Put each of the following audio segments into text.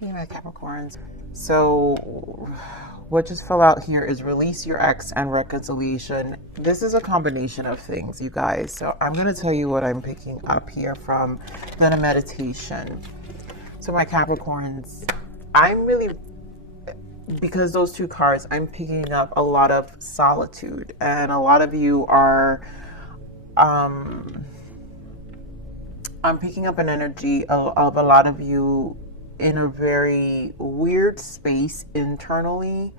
Hey, my Capricorns. So, what just fell out here is release your ex and reconciliation. This is a combination of things, you guys. So, I'm going to tell you what I'm picking up here from the meditation. So, my Capricorns, I'm really, because those two cards, I'm picking up a lot of solitude. And a lot of you are, I'm picking up an energy of a lot of you in a very weird space internally.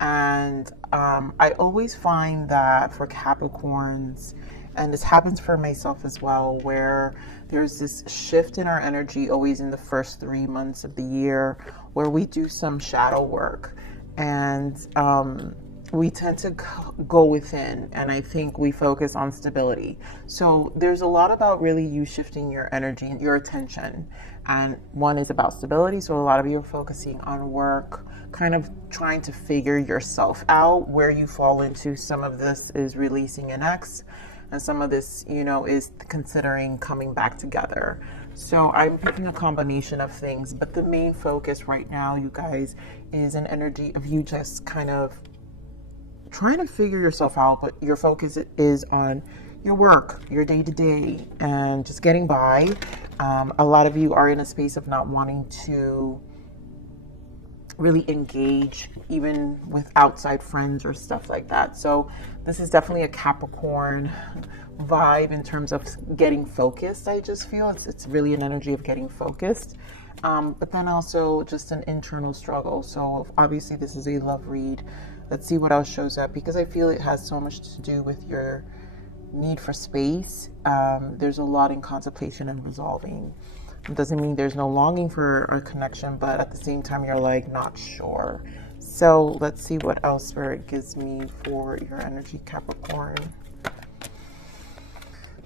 And I always find that for Capricorns, and this happens for myself as well, where there's this shift in our energy always in the first 3 months of the year where we do some shadow work, and we tend to go within, and I think we focus on stability. So there's a lot about really you shifting your energy and your attention, and one is about stability. So a lot of you are focusing on work, kind of trying to figure yourself out, where you fall into. Some of this is releasing an ex, and some of this, you know, is considering coming back together. So I'm picking a combination of things, but the main focus right now, you guys, is an energy of you just kind of trying to figure yourself out, but your focus is on your work, your day-to-day, and just getting by. A lot of you are in a space of not wanting to really engage even with outside friends or stuff like that. So this is definitely a Capricorn vibe in terms of getting focused. I just feel it's really an energy of getting focused, but then also just an internal struggle. So obviously this is a love read. Let's see what else shows up, because I feel it has so much to do with your need for space. There's a lot in contemplation and resolving. It doesn't mean there's no longing for a connection, but at the same time, you're like not sure. So let's see what else Spirit gives me for your energy, Capricorn.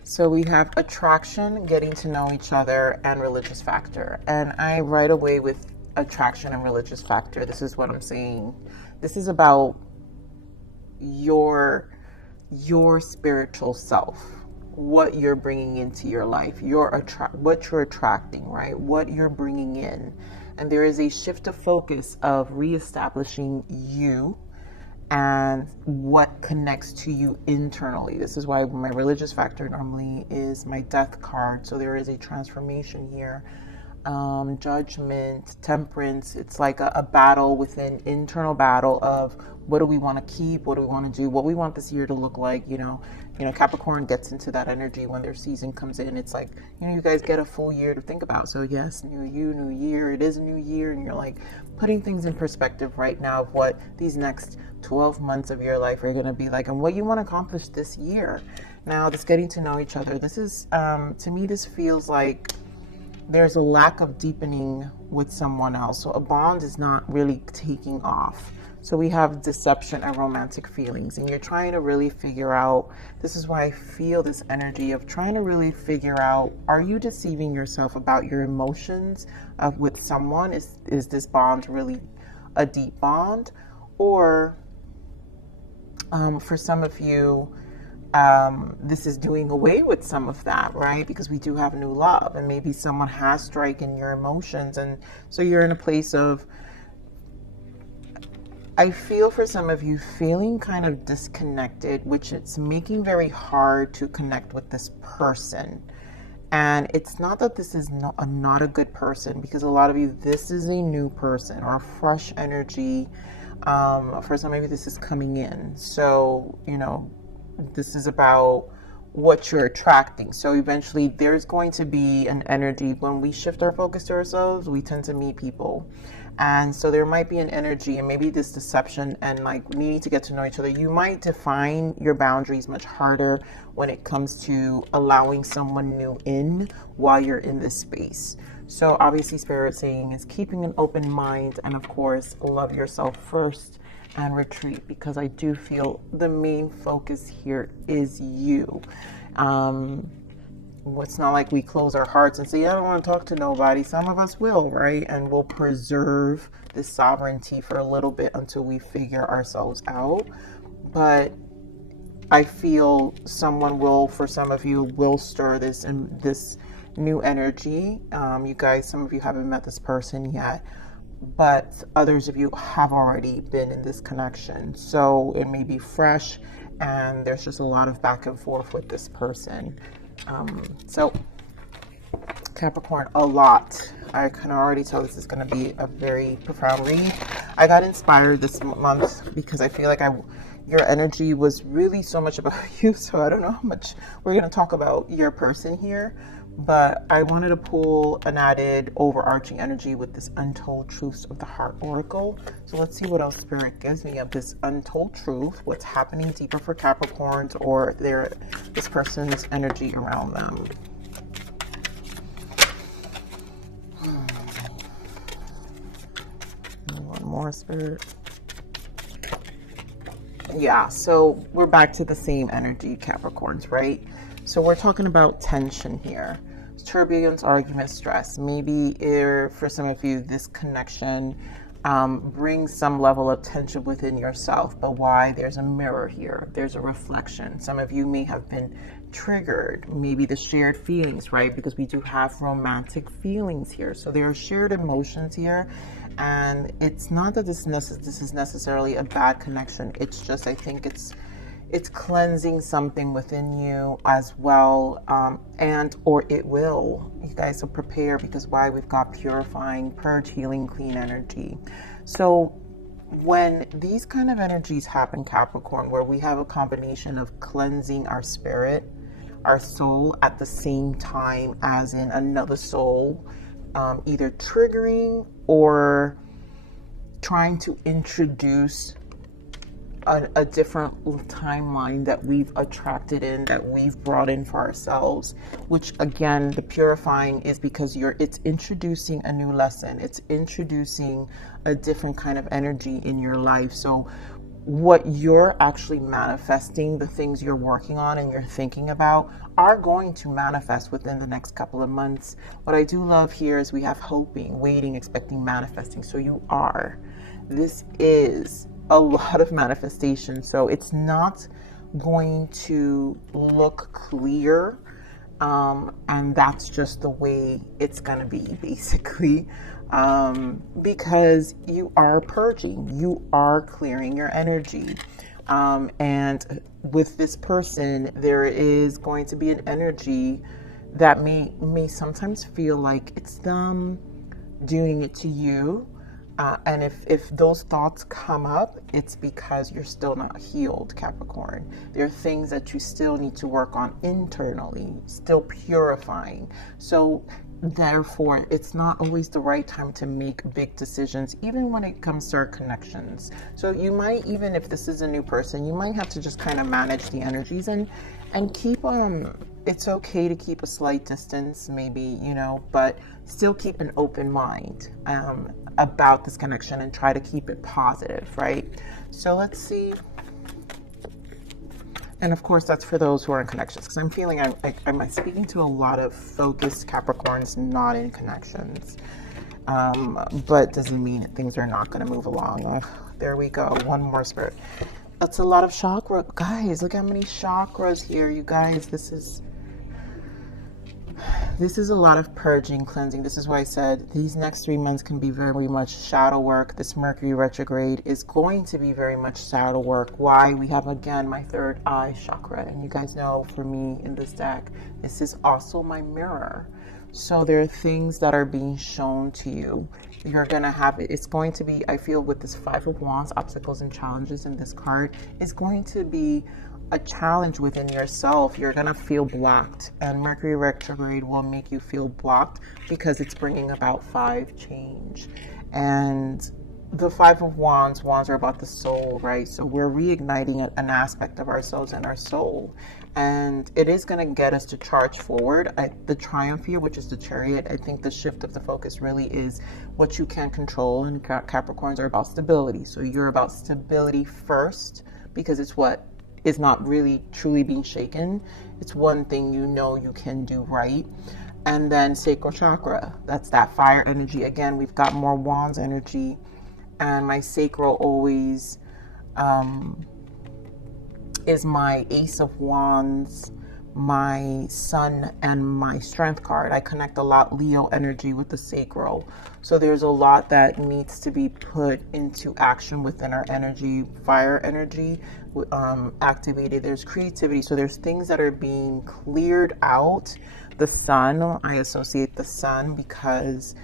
So we have attraction, getting to know each other, and religious factor. And I right away with attraction and religious factor, this is what I'm saying. This is about your spiritual self, what you're bringing into your life, what you're attracting, right? What you're bringing in. And there is a shift of focus of reestablishing you and what connects to you internally. This is why my religious factor normally is my death card. So there is a transformation here. Judgment, temperance. It's like a battle within, internal battle of what do we want to keep, what do we want to do, what we want this year to look like. You know, Capricorn gets into that energy when their season comes in. It's like, you guys get a full year to think about. So yes, new you, new year. It is a new year, and you're like putting things in perspective right now of what these next 12 months of your life are going to be like, and what you want to accomplish this year. Now, this getting to know each other. This is, to me, this feels like there's a lack of deepening with someone else. So a bond is not really taking off. So we have deception and romantic feelings, and you're trying to really figure out, this is why I feel this energy of trying to really figure out, are you deceiving yourself about your emotions with someone? Is this bond really a deep bond? Or for some of you, this is doing away with some of that, right? Because we do have new love, and maybe someone has striken your emotions, and so you're in a place of, I feel for some of you feeling kind of disconnected, which it's making very hard to connect with this person. And it's not that this is not a good person, because a lot of you, this is a new person or a fresh energy. For some of you, this is coming in. So, this is about what you're attracting. So eventually there's going to be an energy when we shift our focus to ourselves, we tend to meet people. And so there might be an energy, and maybe this deception and like needing to get to know each other. You might define your boundaries much harder when it comes to allowing someone new in while you're in this space. So obviously Spirit saying is keeping an open mind, and of course, love yourself first and retreat, because I do feel the main focus here is you. It's not like we close our hearts and say, I don't want to talk to nobody. Some of us will, right? And we'll preserve this sovereignty for a little bit until we figure ourselves out. But I feel someone will, for some of you, will stir this new energy. You guys, some of you haven't met this person yet, but others of you have already been in this connection. So it may be fresh and there's just a lot of back and forth with this person. So Capricorn, a lot. I can already tell this is going to be a very profound read. I got inspired this month because I feel like your energy was really so much about you. So I don't know how much we're going to talk about your person here, but I wanted to pull an added overarching energy with this Untold Truths of the Heart Oracle. So let's see what else Spirit gives me of this untold truth, what's happening deeper for Capricorns or this person's energy around them. One more, Spirit. Yeah, so we're back to the same energy, Capricorns, right? So we're talking about tension here. Turbulence, argument, stress. Maybe for some of you, this connection brings some level of tension within yourself. But why? There's a mirror here. There's a reflection. Some of you may have been triggered. Maybe the shared feelings, right? Because we do have romantic feelings here. So there are shared emotions here. And it's not that this is necessarily a bad connection. It's just, I think it's cleansing something within you as well, or it will. You guys will prepare, because why? We've got purifying, purge, healing, clean energy. So when these kind of energies happen, Capricorn, where we have a combination of cleansing our spirit, our soul, at the same time as in another soul, either triggering or trying to introduce a different timeline that we've attracted in, that we've brought in for ourselves, which again, the purifying is because it's introducing a new lesson. It's introducing a different kind of energy in your life. So what you're actually manifesting, the things you're working on and you're thinking about, are going to manifest within the next couple of months. What I do love here is we have hoping, waiting, expecting, manifesting. So this is a lot of manifestation. So it's not going to look clear. And that's just the way it's going to be, basically. Because you are purging, you are clearing your energy. And with this person, there is going to be an energy that may sometimes feel like it's them doing it to you. And if those thoughts come up, it's because you're still not healed, Capricorn. There are things that you still need to work on internally, still purifying. So therefore, it's not always the right time to make big decisions, even when it comes to our connections. So you might, even if this is a new person, you might have to just kind of manage the energies and keep it's okay to keep a slight distance, maybe, but still keep an open mind about this connection and try to keep it positive, right? So let's see. And of course, that's for those who are in connections, because I'm feeling I'm speaking to a lot of focused Capricorns not in connections. But doesn't mean things are not going to move along. There we go. One more, Spirit. That's a lot of chakra. Guys, look how many chakras here, you guys. This is a lot of purging, cleansing. This is why I said these next 3 months can be very much shadow work. This Mercury retrograde is going to be very much shadow work. Why? We have, again, my third eye chakra. And you guys know, for me in this deck, this is also my mirror. So there are things that are being shown to you. You're going to have it. It's going to be, I feel, with this Five of Wands, obstacles and challenges in this card, is going to be a challenge within yourself. You're going to feel blocked, and Mercury retrograde will make you feel blocked because it's bringing about 5 change. And the Five of Wands are about the soul, right? So we're reigniting an aspect of ourselves and our soul, and it is going to get us to charge forward. The Triumph here, which is the Chariot, I think the shift of the focus really is what you can control, and Capricorns are about stability. So you're about stability first, because it's what is not really truly being shaken. It's one thing you can do right. And then sacral chakra, that's that fire energy. Again, we've got more Wands energy, and my sacral always is my Ace of Wands, my sun and my strength card. I connect a lot Leo energy with the sacral. So there's a lot that needs to be put into action within our energy. Fire energy activated. There's creativity. So there's things that are being cleared out. The sun, I associate the sun because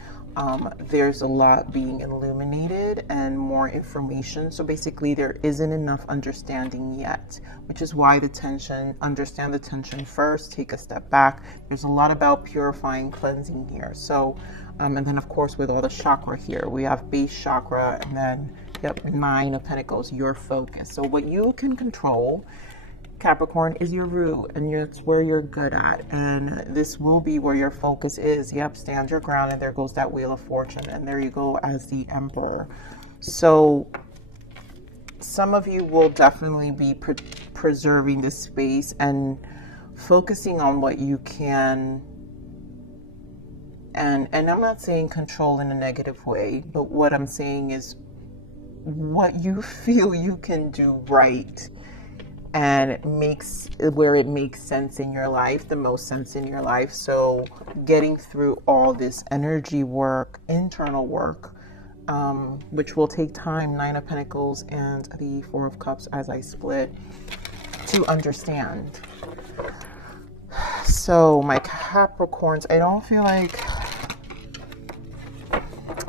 there's a lot being illuminated and more information. So basically there isn't enough understanding yet, which is why the tension, understand the tension first, take a step back. There's a lot about purifying, cleansing here. So, and then of course with all the chakra here, we have base chakra and then, yep, 9 of Pentacles, your focus. So what you can control, Capricorn, is your root, and it's where you're good at, and this will be where your focus is. Yep, stand your ground, and there goes that Wheel of Fortune, and there you go as the Emperor. So some of you will definitely be preserving this space and focusing on what you can, and I'm not saying control in a negative way, but what I'm saying is what you feel you can do right, and it makes where it makes sense in your life, the most sense in your life. So getting through all this energy work, internal work, which will take time, 9 of Pentacles and the 4 of Cups as I split, to understand. So my Capricorns,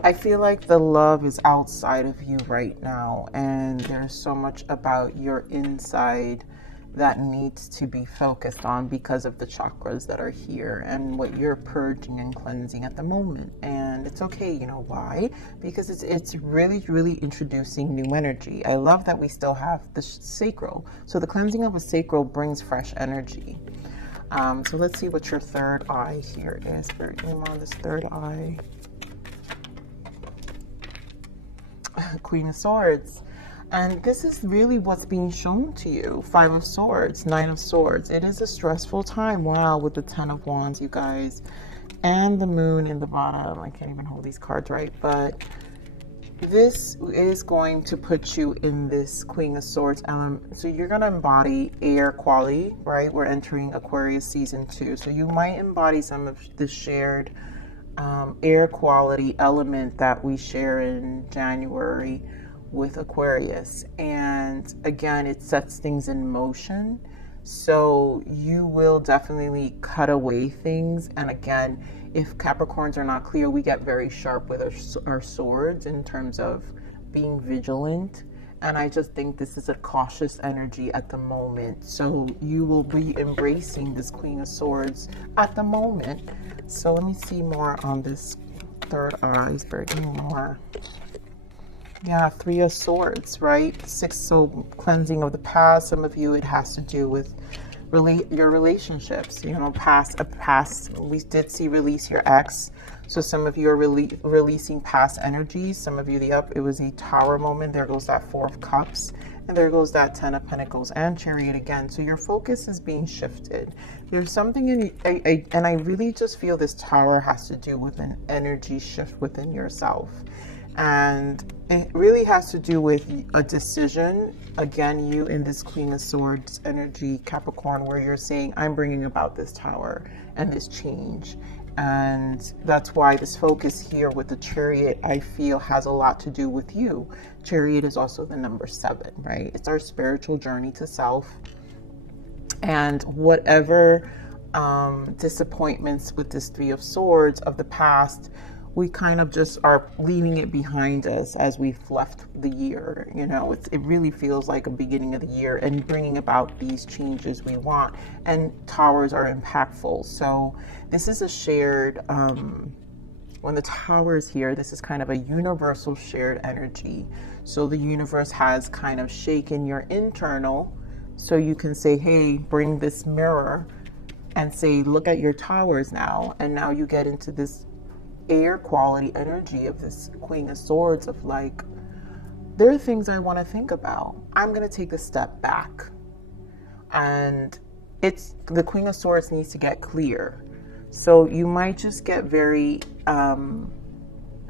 I feel like the love is outside of you right now, and there's so much about your inside that needs to be focused on because of the chakras that are here and what you're purging and cleansing at the moment. And it's okay, you know why? Because it's really, really introducing new energy. I love that we still have the sacral. So the cleansing of a sacral brings fresh energy. So let's see what your third eye here is. Spirit, name on this third eye. Queen of Swords, and this is really what's being shown to you. 5 of Swords, 9 of Swords. It is a stressful time. Wow, with the 10 of Wands, you guys, and the Moon in the bottom. I can't even hold these cards right, but this is going to put you in this Queen of Swords element. So you're going to embody air quality, right? We're entering Aquarius season 2, so you might embody some of the shared air quality element that we share in January with Aquarius. And again, it sets things in motion. So you will definitely cut away things. And again, if Capricorns are not clear, we get very sharp with our swords in terms of being vigilant. And I just think this is a cautious energy at the moment. So you will be embracing this Queen of Swords at the moment. So let me see more on this third eye. Spirit, give me more. Yeah, 3 of Swords, right? 6, so cleansing of the past. Some of you, it has to do with your relationships. You know, past. We did see release your ex. So some of you are releasing past energies. Some of you, it was a Tower moment. There goes that 4 of Cups. And there goes that 10 of Pentacles and Chariot again. So your focus is being shifted. There's something and I really just feel this Tower has to do with an energy shift within yourself. And it really has to do with a decision. Again, you in this Queen of Swords energy, Capricorn, where you're saying, I'm bringing about this Tower and this change. And that's why this focus here with the Chariot, I feel, has a lot to do with you. Chariot is also the number 7, right? It's our spiritual journey to self. And whatever disappointments with this 3 of Swords of the past, we kind of just are leaving it behind us as we've left the year. You know, it really feels like a beginning of the year and bringing about these changes we want. And Towers are impactful. So this is a shared, when the Tower is here, this is kind of a universal shared energy. So the universe has kind of shaken your internal. So you can say, hey, bring this mirror and say, look at your Towers now. And now you get into this air quality energy of this Queen of Swords of like, there are things I want to think about. I'm going to take a step back. And it's the Queen of Swords needs to get clear. So you might just get very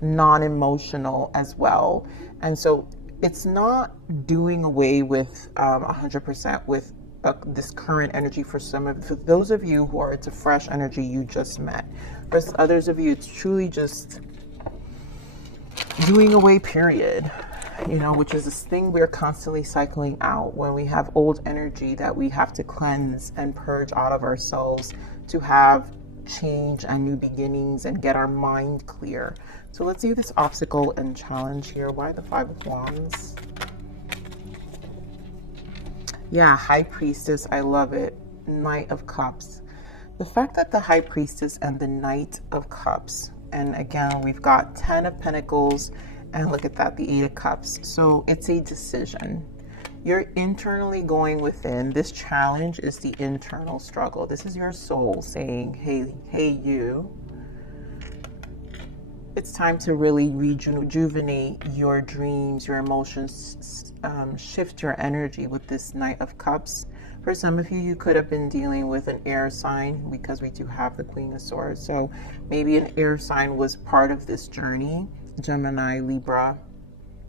non-emotional as well. And so it's not doing away with 100% with this current energy for for those of you who are, it's a fresh energy you just met. For others of you, it's truly just doing away, period. You know, which is this thing we're constantly cycling out when we have old energy that we have to cleanse and purge out of ourselves to have change and new beginnings and get our mind clear. So let's do this obstacle and challenge here. Why the Five of Wands? Yeah, High Priestess, I love it. Knight of Cups. The fact that the High Priestess and the Knight of Cups, and again, we've got 10 of Pentacles, and look at that, the 8 of Cups. So it's a decision. You're internally going within. This challenge is the internal struggle. This is your soul saying, hey, you. It's time to really rejuvenate your dreams, your emotions, shift your energy with this Knight of Cups. For some of you, you could have been dealing with an air sign because we do have the Queen of Swords. So maybe an air sign was part of this journey. Gemini, Libra,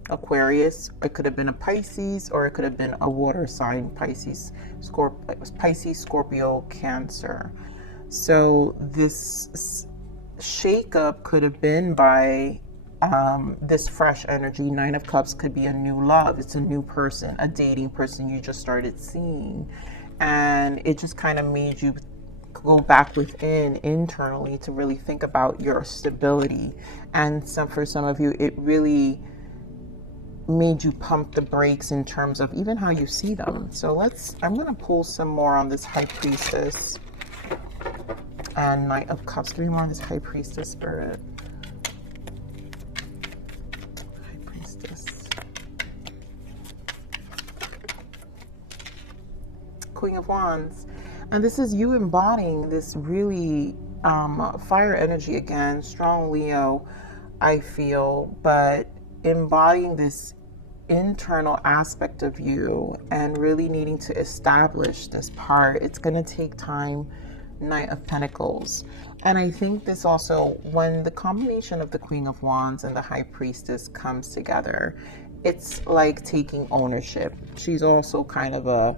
Aquarius. It could have been a Pisces, or it could have been a water sign, Pisces, Scorpio, Cancer. So this shakeup could have been by this fresh energy. Nine of Cups could be a new love. It's a new person, a dating person you just started seeing. And it just kind of made you go back within internally to really think about your stability. And for some of you, it really made you pump the brakes in terms of even how you see them. So I'm going to pull some more on this High Priestess and Knight of Cups. Give me more on this High Priestess spirit. High Priestess. Queen of Wands. And this is you embodying this really fire energy again, strong Leo, I feel, but embodying this internal aspect of you and really needing to establish this part. It's going to take time. Knight of Pentacles. And I think this also, when the combination of the Queen of Wands and the High Priestess comes together, it's like taking ownership. She's also kind of a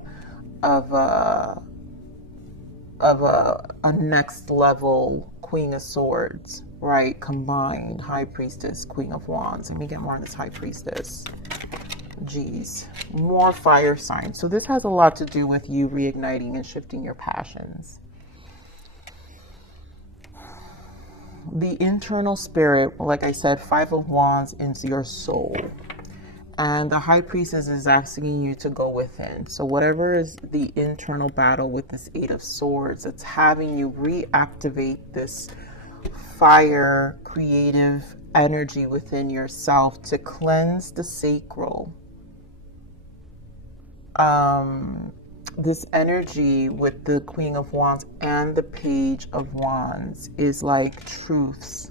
next level Queen of Swords, right? Combined High Priestess, Queen of Wands. Let me get more on this High Priestess. Geez, more fire signs. So this has a lot to do with you reigniting and shifting your passions. The internal spirit, like I said, Five of Wands is your soul. And the High Priestess is asking you to go within. So whatever is the internal battle with this Eight of Swords, it's having you reactivate this fire, creative energy within yourself to cleanse the sacral. This energy with the Queen of Wands and the Page of Wands is like truths.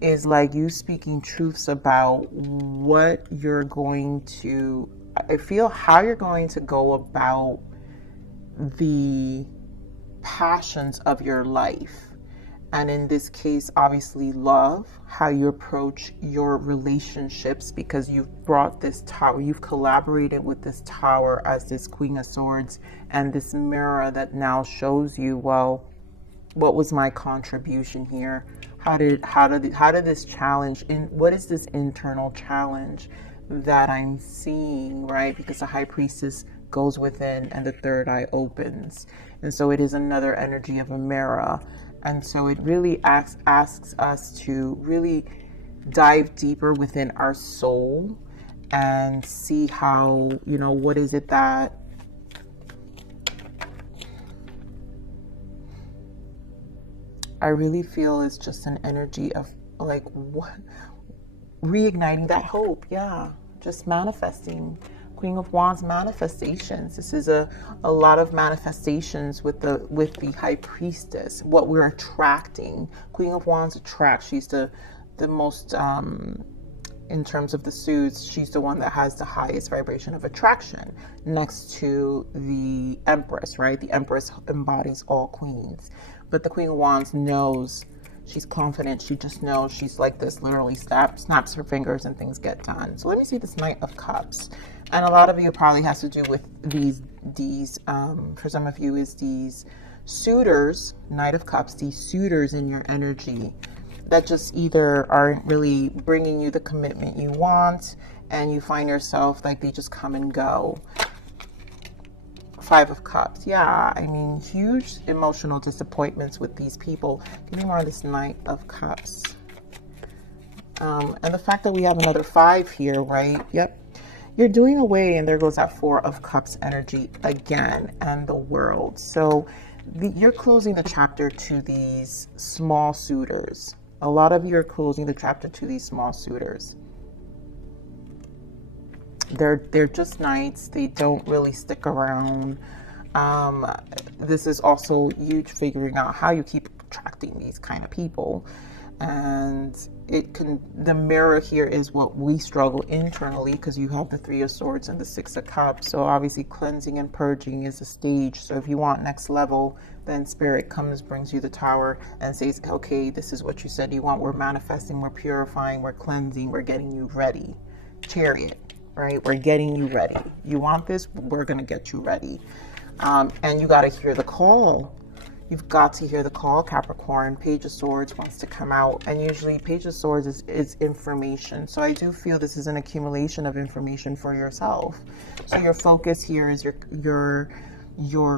Is like you speaking truths about what you're going to, I feel how you're going to go about the passions of your life. And in this case, obviously love, how you approach your relationships, because you've brought this tower, you've collaborated with this tower as this Queen of Swords and this mirror that now shows you, well, what was my contribution here? How did this challenge, what is this internal challenge that I'm seeing, right? Because the High Priestess goes within and the third eye opens. And so it is another energy of a mirror. And so it really asks us to really dive deeper within our soul and see how, what is it that I really feel is just an energy of like what reigniting that hope. Yeah, just manifesting. Queen of Wands, manifestations. This is a lot of manifestations with the High Priestess. What we're attracting. Queen of Wands attracts. She's the most in terms of the suits, she's the one that has the highest vibration of attraction next to the Empress, right? The Empress embodies all queens. But the Queen of Wands knows, she's confident, she just knows, she's like this, literally snaps her fingers and things get done. So let me see this Knight of Cups. And a lot of you probably has to do with these for some of you is these suitors, Knight of Cups, these suitors in your energy that just either aren't really bringing you the commitment you want, and you find yourself like they just come and go. Five of Cups. Yeah, I mean, huge emotional disappointments with these people. Give me more of this Knight of Cups. And the fact that we have another 5 here, right? Yep. You're doing away, and there goes that 4 of Cups energy again, and the World. So you're closing the chapter to these small suitors. A lot of you are closing the chapter to these small suitors. They're just knights. They don't really stick around. This is also huge, figuring out how you keep attracting these kind of people. And the mirror here is what we struggle internally, because you have the 3 of Swords and the 6 of Cups. So obviously cleansing and purging is a stage. So if you want next level, then Spirit comes, brings you the Tower and says, okay, this is what you said you want. We're manifesting, we're purifying, we're cleansing, we're getting you ready. Chariot, right? We're getting you ready. You want this? We're going to get you ready. And you got to hear the call. You've got to hear the call, Capricorn. Page of Swords wants to come out, and usually Page of Swords is information. So I do feel this is an accumulation of information for yourself. So your focus here is your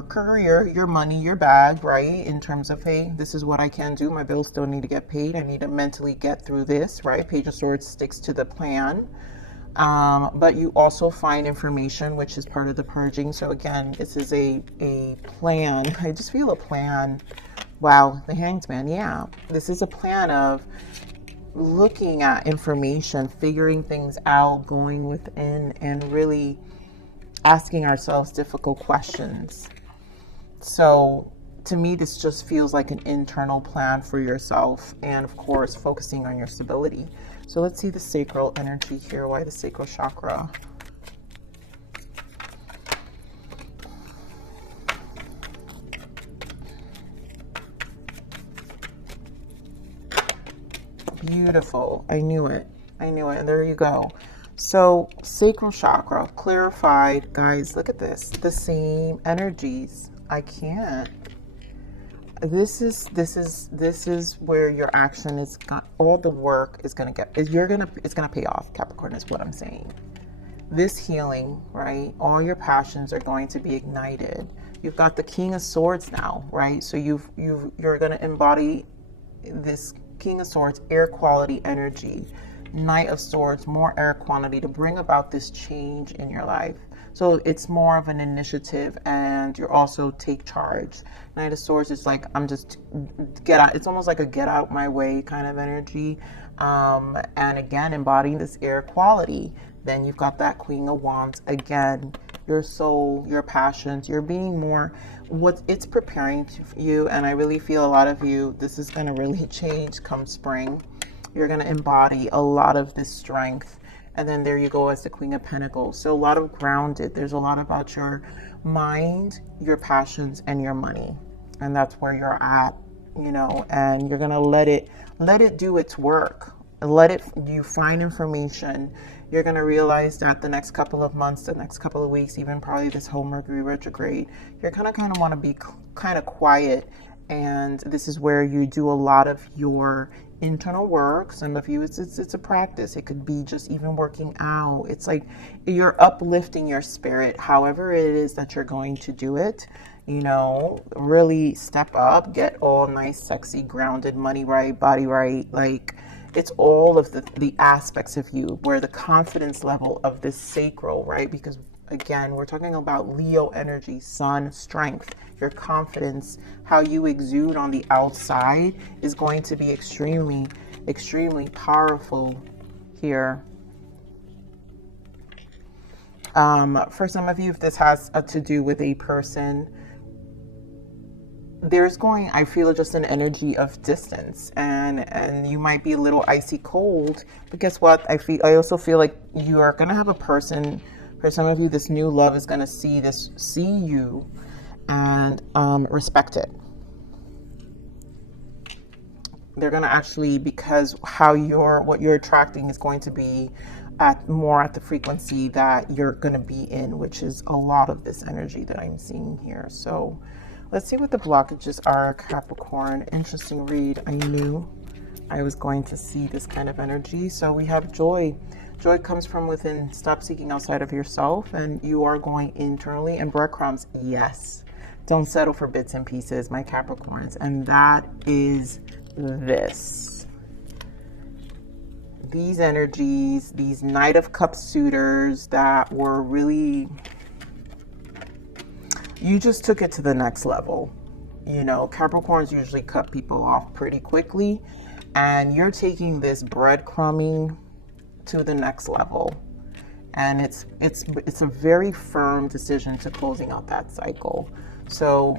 career, your money, your bag, right? In terms of, hey, this is what I can do. My bills still need to get paid. I need to mentally get through this, right? Page of Swords sticks to the plan. But you also find information, which is part of the purging. So again, this is a plan. I just feel a plan. Wow, the Hanged Man. Yeah, this is a plan of looking at information, figuring things out, going within, and really asking ourselves difficult questions. So to me, this just feels like an internal plan for yourself, and of course, focusing on your stability. So let's see the sacral energy here. Why the sacral chakra? Beautiful. I knew it. I knew it. And there you go. So sacral chakra, clarified. Guys, look at this. The same energies. I can't. This is where your action is got, all the work is going to get, it's going to pay off, Capricorn, is what I'm saying. This healing, right? All your passions are going to be ignited. You've got the King of Swords now, right? So you're going to embody this King of Swords, air quality energy. Knight of Swords, more air quality to bring about this change in your life. So it's more of an initiative, and you're also take charge. Knight of Swords is like, I'm just get out. It's almost like a get out my way kind of energy. And again, embodying this air quality. Then you've got that Queen of Wands. Again, your soul, your passions, you're being more, what it's preparing you. And I really feel a lot of you, this is going to really change come spring. You're going to embody a lot of this strength. And then there you go as the Queen of Pentacles. So a lot of grounded. There's a lot about your mind, your passions, and your money. And that's where you're at, you know, and you're going to let it do its work. You find information. You're going to realize that the next couple of months, the next couple of weeks, even probably this whole Mercury retrograde, you're going to kind of want to be kind of quiet. And this is where you do a lot of your internal work. Some of you, it's a practice. It could be just even working out. It's like you're uplifting your spirit, however it is that you're going to do it. You know, really step up, get all nice, sexy, grounded, money right, body right. Like it's all of the aspects of you where the confidence level of this sacral, right? Because again, we're talking about Leo energy, sun, strength. Your confidence, how you exude on the outside is going to be extremely, extremely powerful here. For some of you, if this has to do with a person, I feel just an energy of distance, and you might be a little icy cold, but guess what? I also feel like you are going to have a person. For some of you, this new love is going to see you and respect it. they're going to actually, because what you're attracting is going to be more at the frequency that you're going to be in, which is a lot of this energy that I'm seeing here. So let's see what the blockages are, Capricorn. Interesting read. I knew I was going to see this kind of energy. So we have joy. Joy comes from within. Stop seeking outside of yourself, and you are going internally. And breadcrumbs, yes. Don't settle for bits and pieces, my Capricorns. And that is this. These energies, these Knight of Cups suitors that were really, you just took it to the next level. You know, Capricorns usually cut people off pretty quickly, and you're taking this breadcrumbing to the next level. And it's a very firm decision to closing out that cycle. So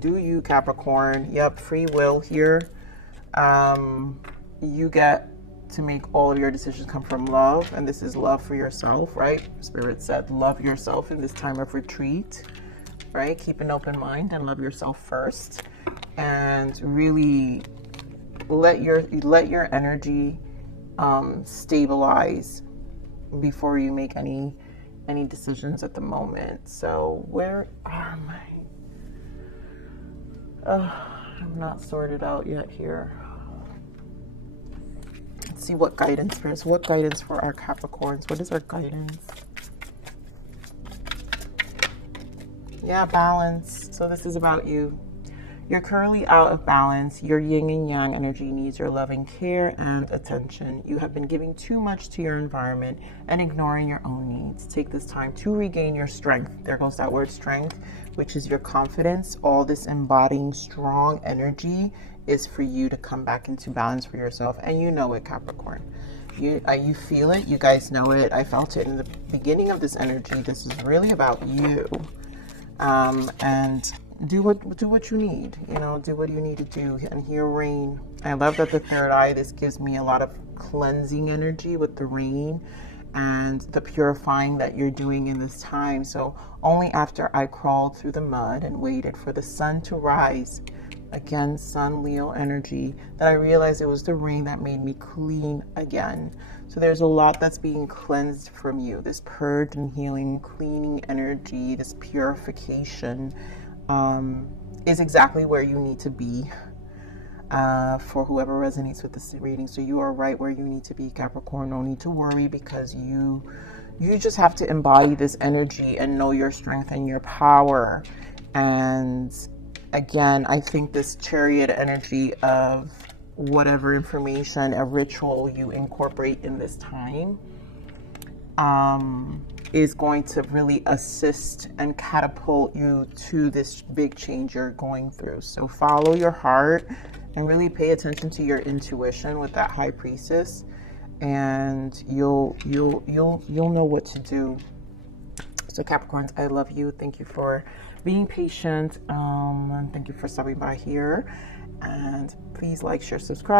do you, Capricorn? Yep, free will here. You get to make all of your decisions come from love, and this is love for yourself, right? Spirit said love yourself in this time of retreat, right? Keep an open mind and love yourself first, and really let your energy stabilize before you make any decisions at the moment. So where are my I'm not sorted out yet here. Let's see what guidance for us. What guidance for our Capricorns? What is our guidance? Yeah, balance. So this is about you. You're currently out of balance. Your yin and yang energy needs your loving care and attention. You have been giving too much to your environment and ignoring your own needs. Take this time to regain your strength. There goes that word strength, which is your confidence. All this embodying strong energy is for you to come back into balance for yourself. And you know it, Capricorn. You feel it. You guys know it. I felt it in the beginning of this energy. This is really about you. And do what you need, you know, do what you need to do. And here, rain. I love that the third eye, this gives me a lot of cleansing energy with the rain and the purifying that you're doing in this time. So only after I crawled through the mud and waited for the sun to rise, again, Sun Leo energy, that I realized it was the rain that made me clean again. So there's a lot that's being cleansed from you. This purge and healing, cleaning energy, this purification is exactly where you need to be for whoever resonates with this reading. So you are right where you need to be, Capricorn. No need to worry, because you just have to embody this energy and know your strength and your power. And again, I think this Chariot energy of whatever information, a ritual you incorporate in this time is going to really assist and catapult you to this big change you're going through. So follow your heart and really pay attention to your intuition with that High Priestess, and you'll know what to do. So Capricorns, I love you. Thank you for being patient. And thank you for stopping by here. And please like, share, subscribe.